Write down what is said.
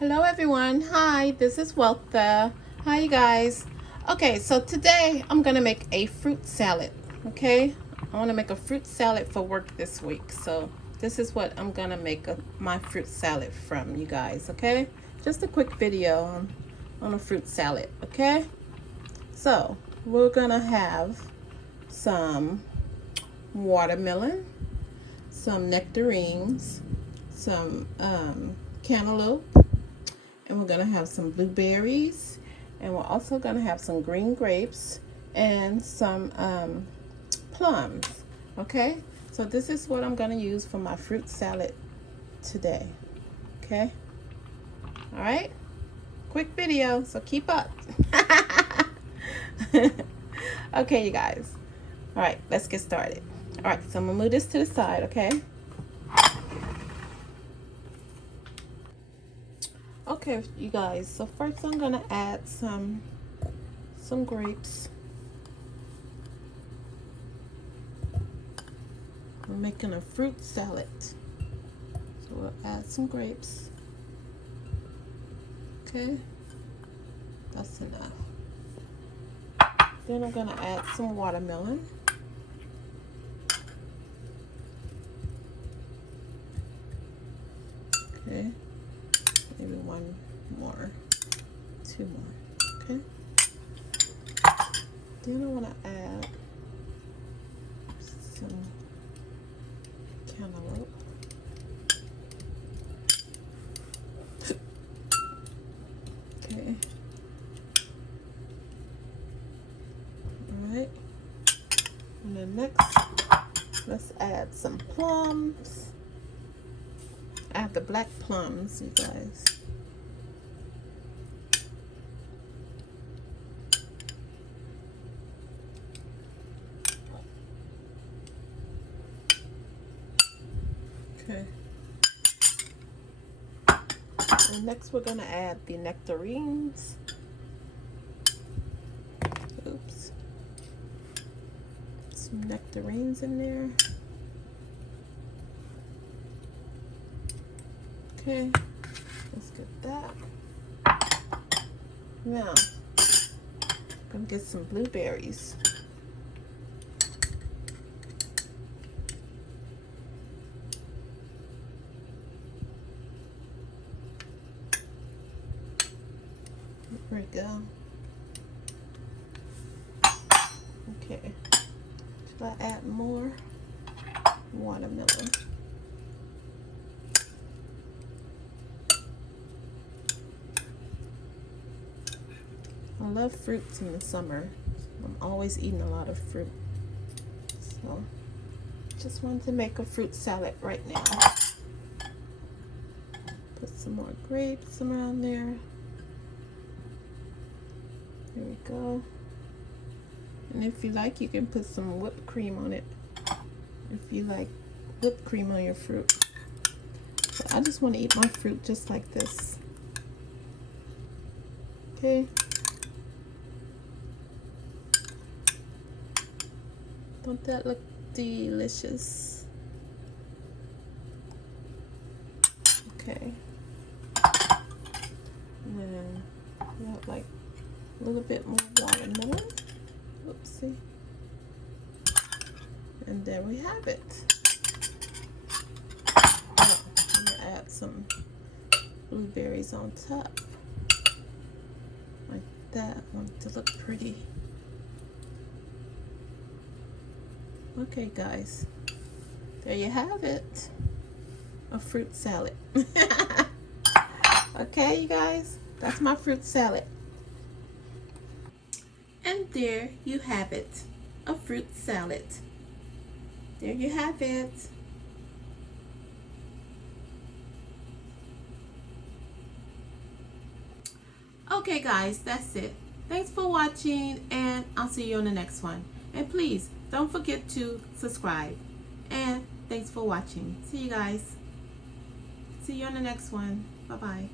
Hello everyone. Hi, this is Weltha. Hi you guys. Okay, so today I'm gonna make a fruit salad. Okay, I want to make a fruit salad for work this week. So this is what I'm gonna make my fruit salad from, you guys. Okay, just a quick video on a fruit salad. Okay, so we're gonna have some watermelon, some nectarines, some cantaloupe, and we're gonna have some blueberries, and we're also gonna have some green grapes and some plums. Okay, so this is what I'm gonna use for my fruit salad today. Okay, all right, quick video, so keep up. Okay, you guys, all right, let's get started. All right, so I'm gonna move this to the side. Okay. Okay, you guys, so first I'm gonna add some grapes. We're making a fruit salad, so we'll add some grapes. Okay, that's enough. Then I'm gonna add some watermelon. Okay, maybe one more, two more. Okay, then I want to add some cantaloupe. Okay, all right, and then next let's add some plums. I have the black plums, you guys. Okay. And next we're gonna add the nectarines. Oops. Some nectarines in there. Okay, let's get that. Now, I'm gonna get some blueberries. There we go. Okay, should I add more watermelon? I love fruits in the summer. I'm always eating a lot of fruit. So, just wanted to make a fruit salad right now. Put some more grapes around there. There we go. And if you like, you can put some whipped cream on it. If you like whipped cream on your fruit. But I just want to eat my fruit just like this. Okay. Don't that look delicious? Okay. And then we have like a little bit more watermelon. Oopsie. And there we have it. Oh, I'm gonna add some blueberries on top. Like that. I want it to look pretty. Okay, guys. There you have it. A fruit salad. Okay, you guys. That's my fruit salad. And there you have it. A fruit salad. There you have it. Okay guys, that's it. Thanks for watching, and I'll see you on the next one. And please, don't forget to subscribe. And thanks for watching. See you guys. See you on the next one. Bye-bye.